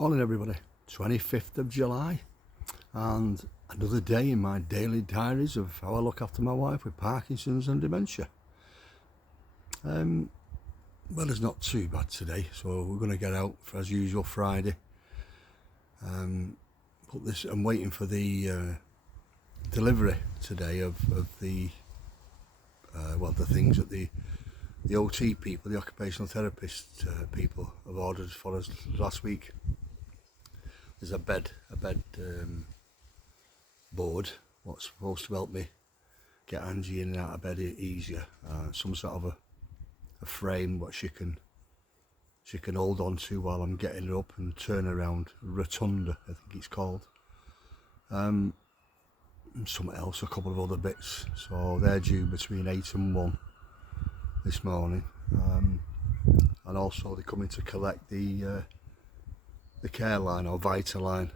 Morning everybody, 25th of July and another day in my daily diaries of how I look after my wife with Parkinson's and dementia. Weather's not too bad today, so we're going to get out for, as usual, Friday. But this, I'm waiting for the delivery today of the the things that the OT people, the occupational therapist people have ordered for us last week. There's a bed board, what's supposed to help me get Angie in and out of bed easier. Some sort of a frame what she can hold on to while I'm getting her up, and turn around rotunda, I think it's called. And something else, a couple of other bits. So they're due between 8 and 1 this morning. And also they're coming to collect the care line or Vita line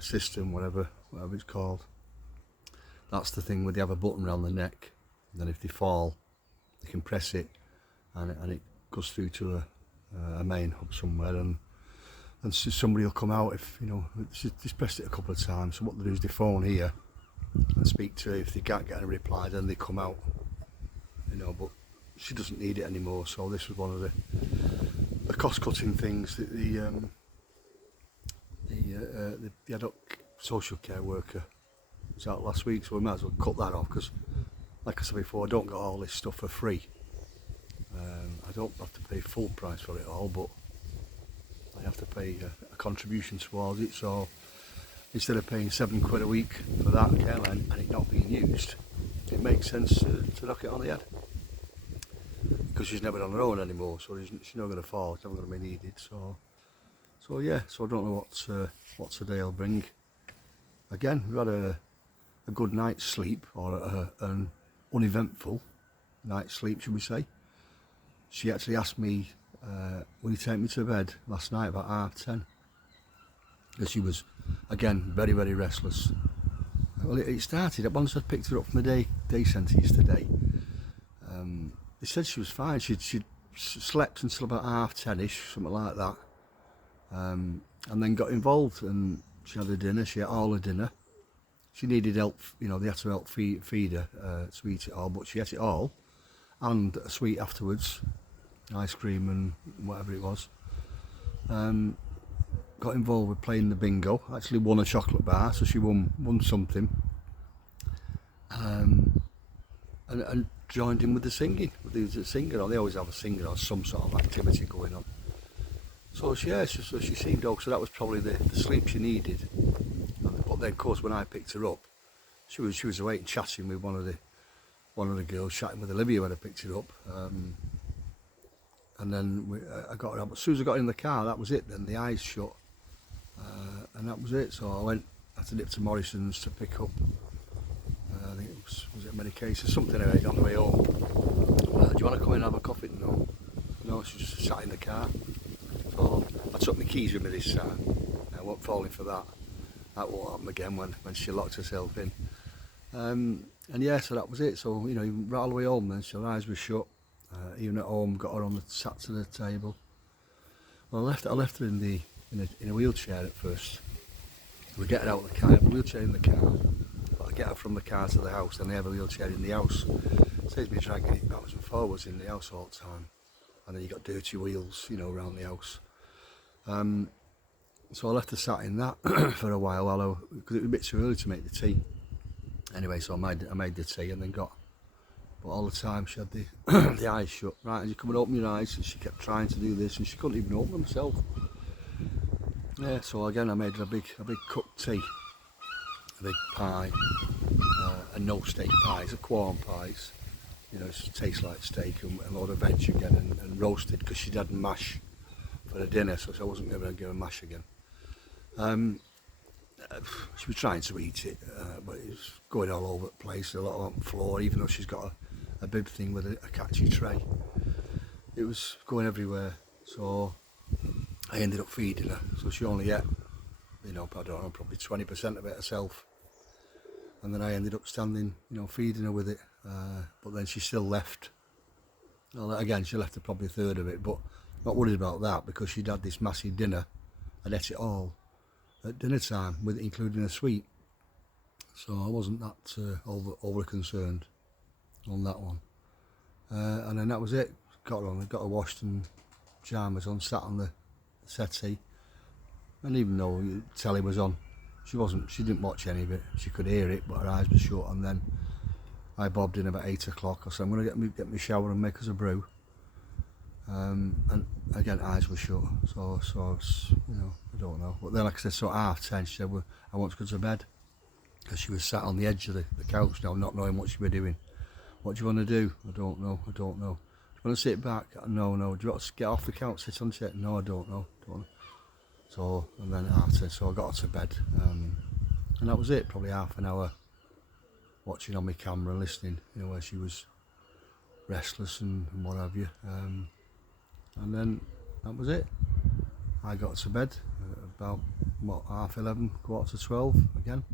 system, whatever it's called. That's the thing where they have a button around the neck, and then if they fall they can press it and it goes through to a main hub somewhere, and somebody will come out if, you know, she's pressed it a couple of times. So what they do is they phone here and speak to her. If they can't get a reply, then they come out, you know, but she doesn't need it anymore. So this was one of the cost-cutting things that the ad hoc social care worker was out last week, so we might as well cut that off, because like I said before, I don't get all this stuff for free. I don't have to pay full price for it all, but I have to pay a contribution towards it. So instead of paying £7 a week for that care line and it not being used, it makes sense to knock it on the head, because she's never on her own anymore, so she's not going to fall, it's never going to be needed. So yeah, so I don't know what today will bring. Again, we've had a good night's sleep, or an uneventful night's sleep, should we say. She actually asked me, will you take me to bed last night about 10:30? Because she was, again, very, very restless. Well, it started, once I picked her up from the day centre yesterday, they said she was fine. She'd slept until about 10:30ish, something like that. And then got involved, and she had her dinner. She ate all her dinner. She needed help, you know, they had to help feed her to eat it all, but she ate it all, and a sweet afterwards, ice cream and whatever it was. Got involved with playing the bingo. Actually won a chocolate bar, so she won something. And joined in with the singing. There was a singer, or they always have a singer or some sort of activity going on. So she seemed okay. So that was probably the sleep she needed. But then, of course, when I picked her up, she was awake and chatting with one of the girls, chatting with Olivia when I picked her up. And then I got her up. As soon as I got in the car, that was it. Then the eyes shut, and that was it. So I had to nip to Morrison's to pick up. I think it was it medication, something I ate on the way home. Do you want to come in and have a coffee? No, she just sat in the car. So I took my keys with me this time. I won't fall in for that. That won't happen again when she locked herself in. And yeah, so that was it. So, you know, right all the way home then, so her eyes were shut. Even at home, got her sat to the table. Well, I left her in a wheelchair at first. We get her out of the car, I have a wheelchair in the car. But I get her from the car to the house, then I have a wheelchair in the house. It saves me dragging it backwards and forwards in the house all the time. And then you got dirty wheels, you know, around the house. So I left her sat in that for a while, because it was a bit too early to make the tea. Anyway, so I made the tea and then but all the time she had the eyes shut. Right, and you come and open your eyes, and she kept trying to do this, and she couldn't even open them herself. Yeah, so again I made her a big cooked tea, a big pie, and no steak pies, a Quorn pies. You know, it tastes like steak, and a load of veg again, and roasted, because she'd had mash for her dinner, so I wasn't going to give her mash again. She was trying to eat it, but it was going all over the place, a lot on the floor, even though she's got a bib thing with a catchy tray. It was going everywhere, so I ended up feeding her. So she only ate, you know, I don't know, probably 20% of it herself. And then I ended up standing, you know, feeding her with it. But then she still left. Well, again, she left her probably a third of it, but not worried about that, because she'd had this massive dinner I'd ate it all at dinner time, with including a sweet. So I wasn't that over concerned on that one. And then that was it. Got her washed and pyjamas on, sat on the settee. And even though telly was on, she didn't watch any of it. She could hear it, but her eyes were shut. And then I bobbed in about 8 o'clock. I said, I'm going to get me shower and make us a brew. And again, eyes were shut. So I don't know. But then, like I said, so at 10:30, she said, well, I want to go to bed. Because she was sat on the edge of the couch now, not knowing what she was doing. What do you want to do? I don't know. Do you want to sit back? No. Do you want to get off the couch, sit on the chair? No, I don't know. So, and then after, so I got her to bed. And that was it, probably half an hour watching on my camera and listening, where she was restless and what have you. And then that was it. I got to bed about, 11:30, 11:45 again.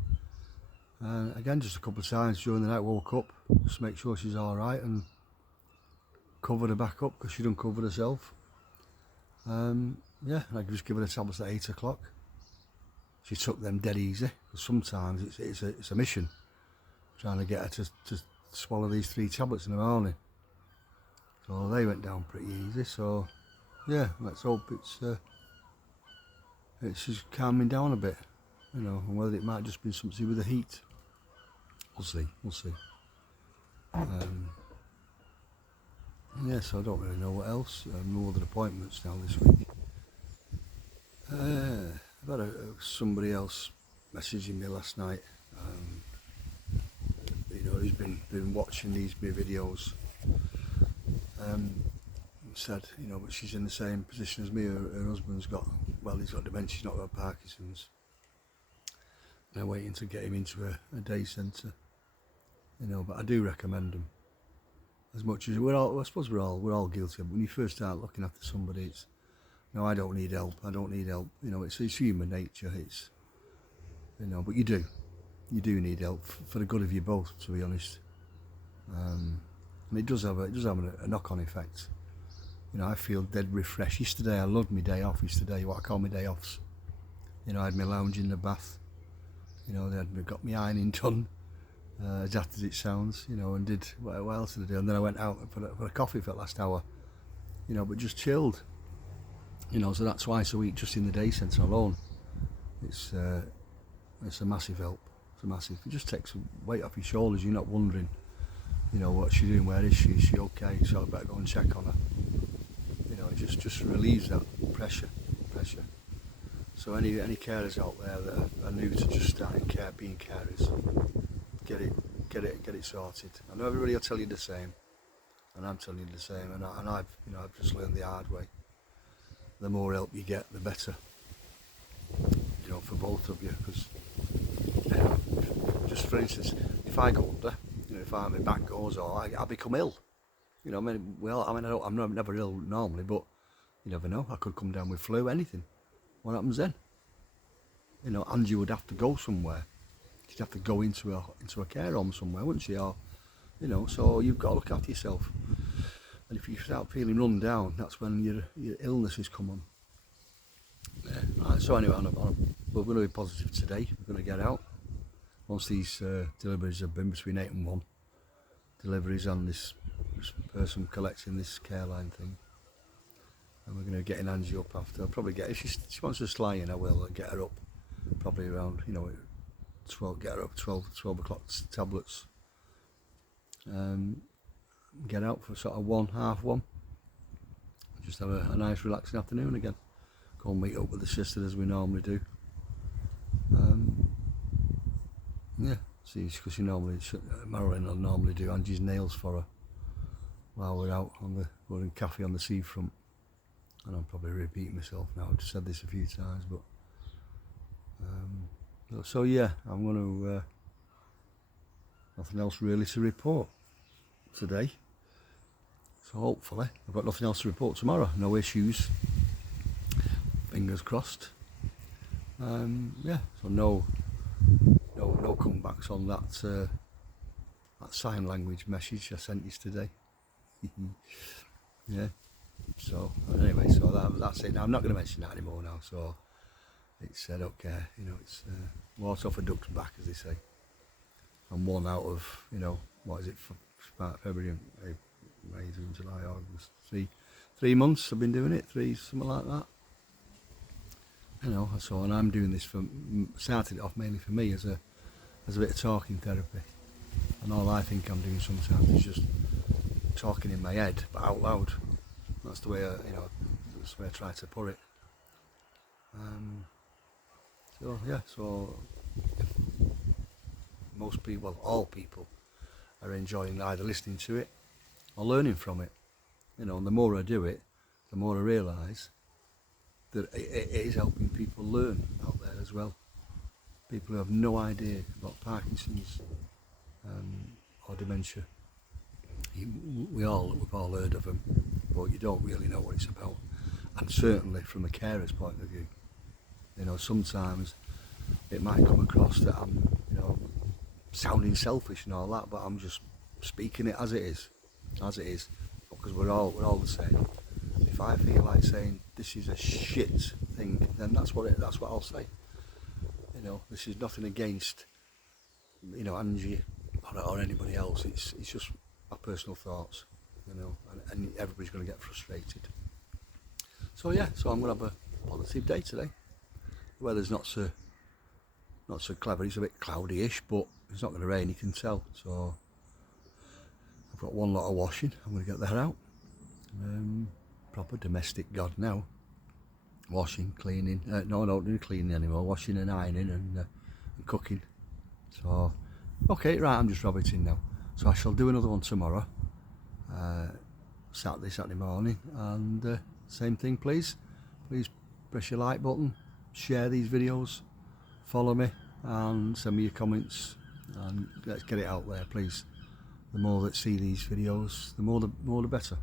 And again, just a couple of times during the night, woke up, just to make sure she's all right, and covered her back up because she'd uncovered herself. Yeah, and I could just give her the tablets at 8 o'clock. She took them dead easy, because sometimes it's a mission trying to get her to swallow these 3 tablets in the morning. So they went down pretty easy. So yeah, let's hope it's just calming down a bit, and whether it might just be something to do with the heat. We'll see. Yeah, so I don't really know what else. No other appointments now this week. I've had somebody else messaging me last night. Who's been watching my videos. Said, but she's in the same position as me. Her husband's he's got dementia, he's not got Parkinson's. They're waiting to get him into a day centre. But I do recommend them. As much as I suppose we're all guilty. But when you first start looking after somebody, it's, no, I don't need help. It's human nature. But you do need help for the good of you both, to be honest. And it does have a knock-on effect. I feel dead refreshed. Yesterday, I loved my day off. What I call my day offs. I had my lounge in the bath. They got my ironing done, as daft as it sounds. And did what else did I do? And then I went out for a coffee for the last hour. But just chilled. So that's twice a week, just in the day centre alone. It's a massive help. It's a massive. It just takes some weight off your shoulders. You're not wondering, what's she doing? Where is she? Is she okay? So I better go and check on her. It just relieves that pressure. So any carers out there that are new to just starting being carers, get it sorted. I know everybody will tell you the same, and I'm telling you the same. And I've just learned the hard way. The more help you get, the better. For both of you, because just for instance, if I go under, if my back goes, or I become ill. I'm never ill normally, but you never know. I could come down with flu, anything. What happens then? Angie would have to go somewhere. She'd have to go into a care home somewhere, wouldn't she? Or, so you've got to look after yourself. And if you start feeling run down, that's when your illnesses come on. Yeah. Right, so anyway, we're going to be positive today. We're going to get out. Once these deliveries have been between 8 and 1. Deliveries on this person collecting this care line thing. And we're going to get Angie up after. I'll probably if she wants to slide in, I will get her up. Probably around, 12, get her up 12 o'clock tablets. Get out for sort of 1:30. Just have a nice relaxing afternoon again. Go and meet up with the sister as we normally do. Yeah, see, because Marilyn will normally do Angie's nails for her while we're out we're in cafe on the seafront. And I'm probably repeating myself now. I've just said this a few times, but so yeah, I'm going to nothing else really to report today. So hopefully I've got nothing else to report tomorrow. No issues. Fingers crossed. Yeah. So no comebacks on that sign language message I sent yesterday. Yeah. So anyway, so that's it. Now I'm not going to mention that anymore now. So it's I don't care, you know, it's water off a duck's back, as they say. I'm one out of, you know, what is it, February, May, June, July, August, three months I've been doing it, something like that. You know, so, and I'm doing this started it off mainly for me as a bit of talking therapy. And all I think I'm doing sometimes is just talking in my head, but out loud. That's the way that's the way I try to put it. So yeah, so if most people, well, all people, are enjoying either listening to it or learning from it. You know, and the more I do it, the more I realise that it is helping people learn out there as well. People who have no idea about Parkinson's or dementia. We've all heard of them, but you don't really know what it's about. And certainly from a carer's point of view, you know, sometimes it might come across that I'm, you know, sounding selfish and all that, but I'm just speaking it as it is, because we're all the same. If I feel like saying this is a shit thing, then that's what I'll say. You know, this is nothing against, you know, Angie or anybody else. It's just my personal thoughts, you know, and everybody's going to get frustrated. So yeah, so I'm going to have a positive day today. The weather's not so clever. It's a bit cloudy-ish, but it's not going to rain, you can tell. So I've got one lot of washing. I'm going to get that out. Proper domestic god now. Washing, cleaning. No, I don't do cleaning anymore. Washing and ironing and cooking. So, okay, right, I'm just rabbiting now. So I shall do another one tomorrow. Saturday morning. And same thing, please. Please press your like button. Share these videos. Follow me. And send me your comments. And let's get it out there, please. The more that see these videos, the more the better.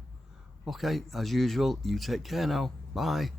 Okay, as usual, you take care now. Bye.